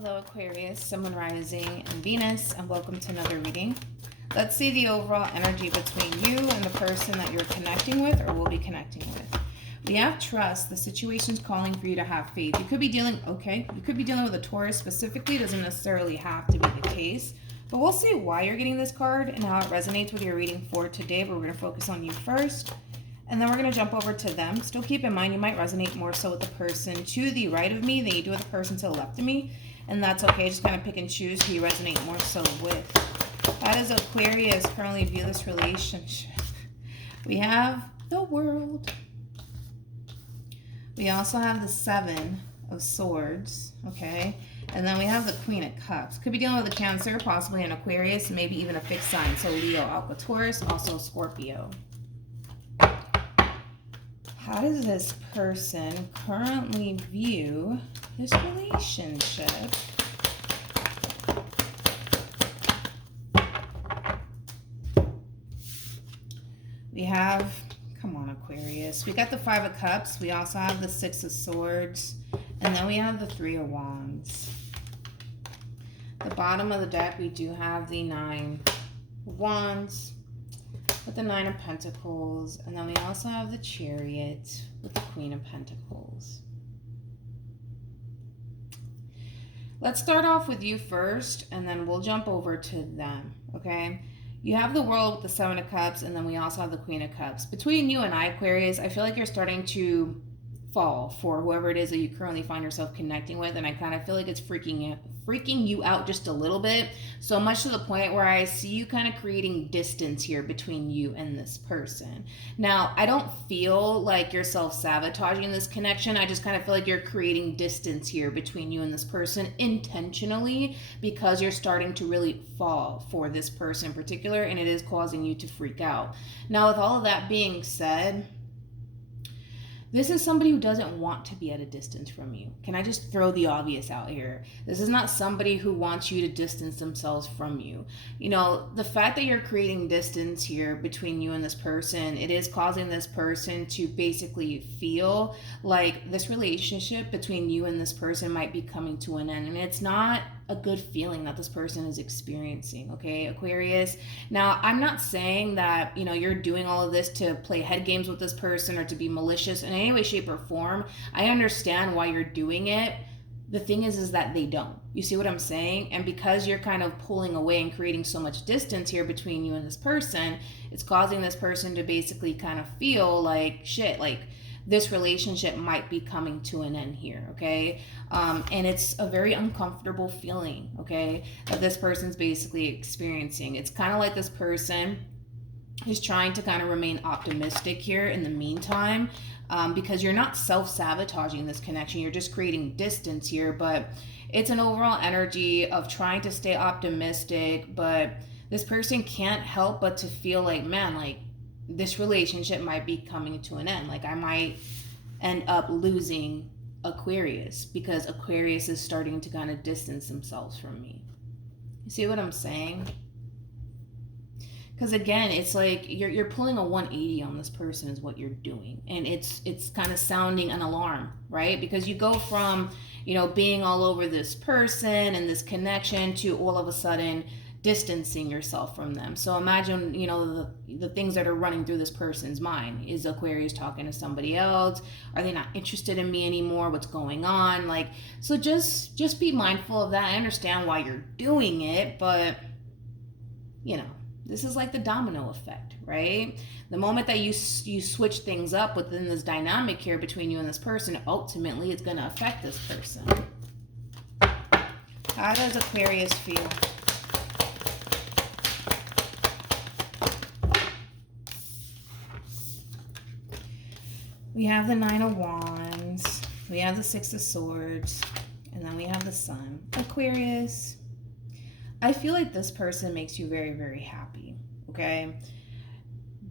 Hello Aquarius, Sun, Moon, Rising, and Venus, and welcome to another reading. Let's see the overall energy between you and the person that you're connecting with or will be connecting with. We have trust. The situation's calling for you to have faith. You could be dealing with a Taurus specifically. It doesn't necessarily have to be the case. But we'll see why you're getting this card and how it resonates with your reading for today. But we're going to focus on you first. And then we're going to jump over to them. Still keep in mind you might resonate more so with the person to the right of me than you do with the person to the left of me. And that's okay. Just kind of pick and choose who you resonate more so with. How does Aquarius currently view this relationship? We have the World. We also have the Seven of Swords, okay? And then we have the Queen of Cups. Could be dealing with a Cancer, possibly an Aquarius, maybe even a fixed sign. So Leo, Alpha Taurus, also Scorpio. How does this person currently view this relationship? We have, come on Aquarius, we got the Five of Cups, we also have the Six of Swords, and then we have the Three of Wands. The bottom of the deck, we do have the Nine of Wands with the Nine of Pentacles, and then we also have the Chariot with the Queen of Pentacles. Let's start off with you first, and then we'll jump over to them, okay? You have the World with the Seven of Cups, and then we also have the Queen of Cups. Between you and I, Aquarius, I feel like you're starting to fall for whoever it is that you currently find yourself connecting with, and I kind of feel like it's freaking you out just a little bit, so much to the point where I see you kind of creating distance here between you and this person. Now, I don't feel like you're self-sabotaging this connection. I just kind of feel like you're creating distance here between you and this person intentionally because you're starting to really fall for this person in particular, and it is causing you to freak out. Now, with all of that being said, this is somebody who doesn't want to be at a distance from you. Can I just throw the obvious out here? This is not somebody who wants you to distance themselves from you. You know, the fact that you're creating distance here between you and this person, it is causing this person to basically feel like this relationship between you and this person might be coming to an end. And it's not a good feeling that this person is experiencing, okay, Aquarius? Now, I'm not saying that, you know, you're doing all of this to play head games with this person or to be malicious in any way, shape, or form. I understand why you're doing it. The thing is that they don't. You see what I'm saying? And because you're kind of pulling away and creating so much distance here between you and this person, it's causing this person to basically kind of feel like, shit, like, this relationship might be coming to an end here, okay? And it's a very uncomfortable feeling, okay, that this person's basically experiencing. It's kind of like this person is trying to kind of remain optimistic here in the meantime, because you're not self-sabotaging this connection. You're just creating distance here, but it's an overall energy of trying to stay optimistic, but this person can't help but to feel like, man, like, this relationship might be coming to an end. Like, I might end up losing Aquarius because Aquarius is starting to kind of distance themselves from me. You see what I'm saying? Because again, it's like you're pulling a 180 on this person is what you're doing. And it's kind of sounding an alarm, right? Because you go from, you know, being all over this person and this connection to all of a sudden distancing yourself from them. So imagine, you know, the things that are running through this person's mind. Is Aquarius talking to somebody else? Are they not interested in me anymore? What's going on? Like, so just be mindful of that. I understand why you're doing it, but, you know, this is like the domino effect, right? The moment that you switch things up within this dynamic here between you and this person, ultimately it's going to affect this person. How does Aquarius feel? We have the Nine of Wands, we have the Six of Swords, and then we have the Sun. Aquarius, I feel like this person makes you very, very happy, okay?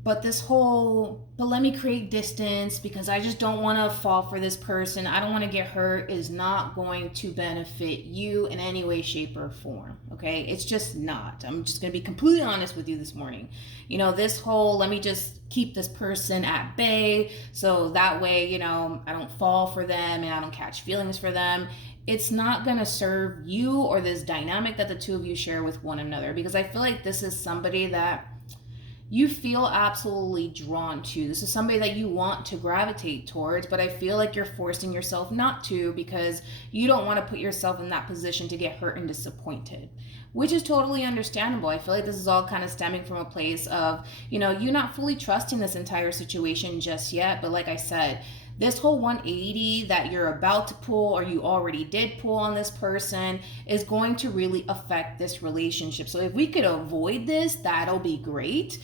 But let me create distance because I just don't want to fall for this person. I don't want to get hurt is not going to benefit you in any way, shape, or form, okay? It's just not. I'm just going to be completely honest with you this morning. You know, let me just keep this person at bay so that way, you know, I don't fall for them and I don't catch feelings for them. it's not going to serve you or this dynamic that the two of you share with one another, because I feel like this is somebody that you feel absolutely drawn to. This is somebody that you want to gravitate towards, but I feel like you're forcing yourself not to because you don't want to put yourself in that position to get hurt and disappointed, which is totally understandable. I feel like this is all kind of stemming from a place of, you not fully trusting this entire situation just yet. But like I said, this whole 180 that you're about to pull or you already did pull on this person is going to really affect this relationship. So if we could avoid this, that'll be great.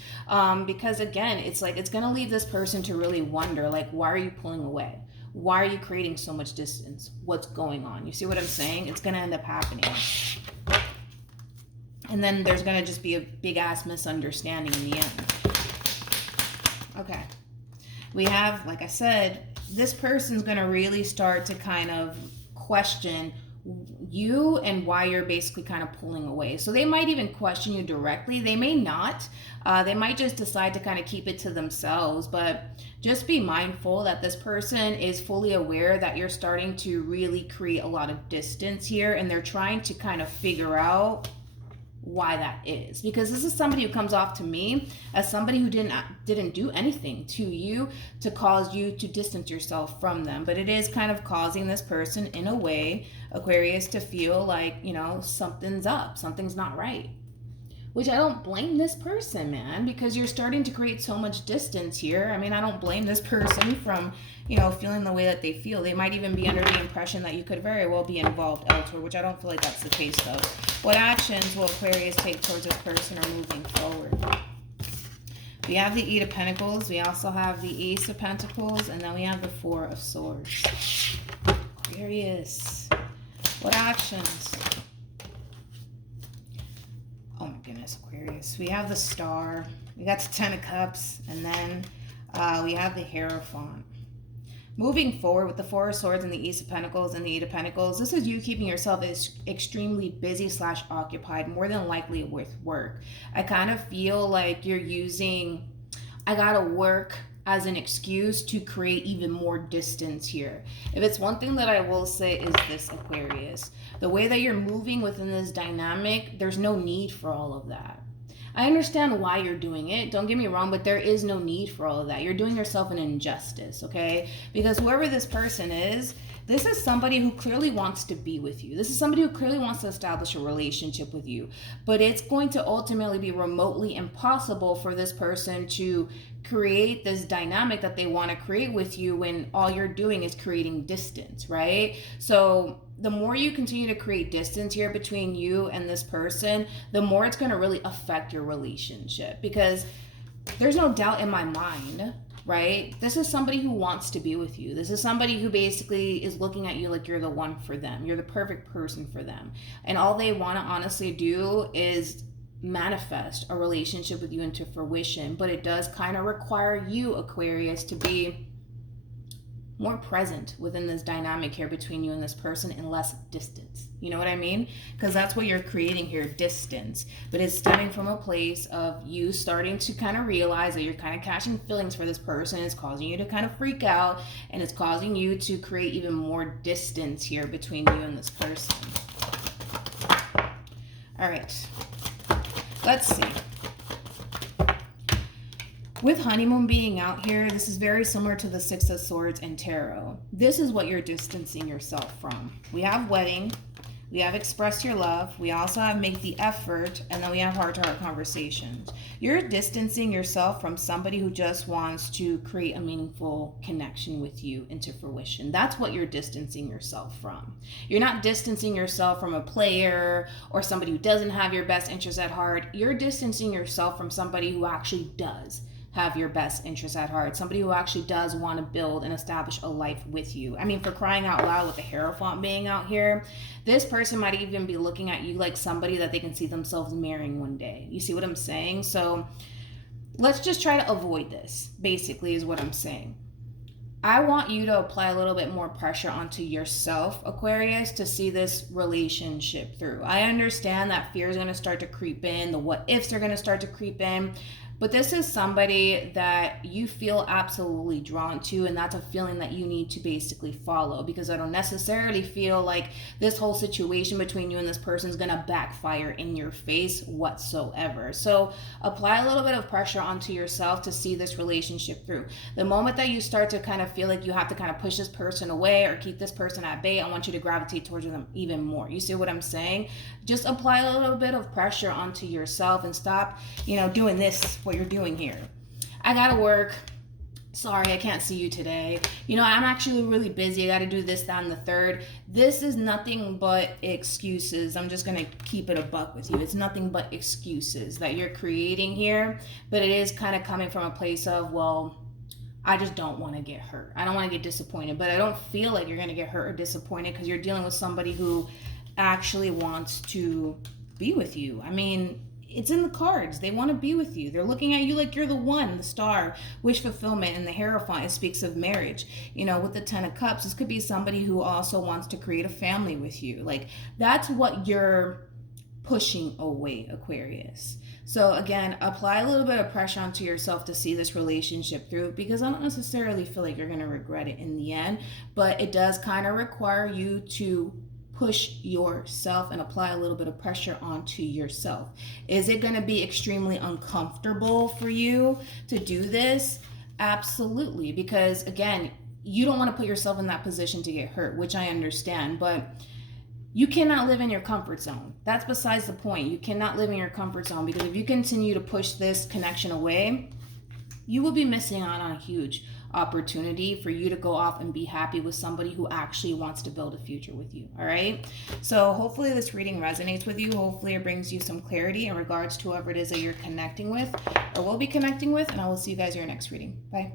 Because again, it's like it's going to leave this person to really wonder, like, why are you pulling away? Why are you creating so much distance? What's going on? You see what I'm saying? It's going to end up happening. And then there's going to just be a big ass misunderstanding in the end. Okay. We have, like I said, this person's going to really start to kind of question you and why you're basically kind of pulling away. So they might even question you directly. They may not. They might just decide to kind of keep it to themselves. But just be mindful that this person is fully aware that you're starting to really create a lot of distance here. And they're trying to kind of figure out why that is, because this is somebody who comes off to me as somebody who didn't do anything to you to cause you to distance yourself from them, but it is kind of causing this person in a way, Aquarius, to feel like something's up, something's not right, which I don't blame this person, man, because you're starting to create so much distance here. I mean, I don't blame this person from feeling the way that they feel. They might even be under the impression that you could very well be involved elsewhere, which I don't feel like that's the case though. What actions will Aquarius take towards this person or moving forward? We have the Eight of Pentacles. We also have the Ace of Pentacles. And then we have the Four of Swords. Aquarius. What actions? Oh my goodness, Aquarius. We have the Star. We got the Ten of Cups. And then we have the Hierophant. Moving forward with the Four of Swords and the Ace of Pentacles and the Eight of Pentacles, this is you keeping yourself extremely busy / occupied, more than likely with work. I kind of feel like you're using, I gotta work as an excuse to create even more distance here. If it's one thing that I will say is this, Aquarius, the way that you're moving within this dynamic, there's no need for all of that. I understand why you're doing it, don't get me wrong, but there is no need for all of that. You're doing yourself an injustice, okay? Because whoever this person is, this is somebody who clearly wants to be with you. This is somebody who clearly wants to establish a relationship with you. But it's going to ultimately be remotely impossible for this person to create this dynamic that they want to create with you when all you're doing is creating distance, right? So the more you continue to create distance here between you and this person, the more it's going to really affect your relationship, because there's no doubt in my mind, right? This is somebody who wants to be with you. This is somebody who basically is looking at you like you're the one for them. You're the perfect person for them. And all they want to honestly do is manifest a relationship with you into fruition. But it does kind of require you, Aquarius, to be more present within this dynamic here between you and this person and less distance. You know what I mean? Because that's what you're creating here, distance. But it's stemming from a place of you starting to kind of realize that you're kind of catching feelings for this person. It's causing you to kind of freak out, and it's causing you to create even more distance here between you and this person. All right. Let's see. With honeymoon being out here, this is very similar to the Six of Swords and Tarot. This is what you're distancing yourself from. We have wedding, we have express your love, we also have make the effort, and then we have heart-to-heart conversations. You're distancing yourself from somebody who just wants to create a meaningful connection with you into fruition. That's what you're distancing yourself from. You're not distancing yourself from a player or somebody who doesn't have your best interests at heart. You're distancing yourself from somebody who actually does have your best interests at heart, somebody who actually does want to build and establish a life with you. I mean, for crying out loud, with the Hierophant being out here, this person might even be looking at you like somebody that they can see themselves marrying one day. You see what I'm saying? So let's just try to avoid this, basically, is what I'm saying. I want you to apply a little bit more pressure onto yourself, Aquarius, to see this relationship through. I understand that fear is going to start to creep in. The what ifs are going to start to creep in. But this is somebody that you feel absolutely drawn to, and that's a feeling that you need to basically follow, because I don't necessarily feel like this whole situation between you and this person is going to backfire in your face whatsoever. So apply a little bit of pressure onto yourself to see this relationship through. The moment that you start to kind of feel like you have to kind of push this person away or keep this person at bay, I want you to gravitate towards them even more. You see what I'm saying? Just apply a little bit of pressure onto yourself and stop, doing this, what you're doing here. I gotta work. Sorry, I can't see you today. I'm actually really busy. I got to do this, that, and the third. This is nothing but excuses. I'm just going to keep it a buck with you. It's nothing but excuses that you're creating here. But it is kind of coming from a place of, well, I just don't want to get hurt. I don't want to get disappointed. But I don't feel like you're going to get hurt or disappointed, because you're dealing with somebody who actually wants to be with you. I mean, it's in the cards. They want to be with you. They're looking at you like you're the one, the star, wish fulfillment, and the Hierophant, it speaks of marriage. With the Ten of Cups, this could be somebody who also wants to create a family with you. Like, that's what you're pushing away, Aquarius. So again, apply a little bit of pressure onto yourself to see this relationship through, because I don't necessarily feel like you're going to regret it in the end, but it does kind of require you to push yourself and apply a little bit of pressure onto yourself. Is it going to be extremely uncomfortable for you to do this? Absolutely, because again, you don't want to put yourself in that position to get hurt, which I understand, but you cannot live in your comfort zone. That's besides the point. You cannot live in your comfort zone, because if you continue to push this connection away, you will be missing out on a huge opportunity for you to go off and be happy with somebody who actually wants to build a future with you. All right, so hopefully this reading resonates with you. Hopefully it brings you some clarity in regards to whoever it is that you're connecting with or will be connecting with, and I will see you guys in your next reading. Bye.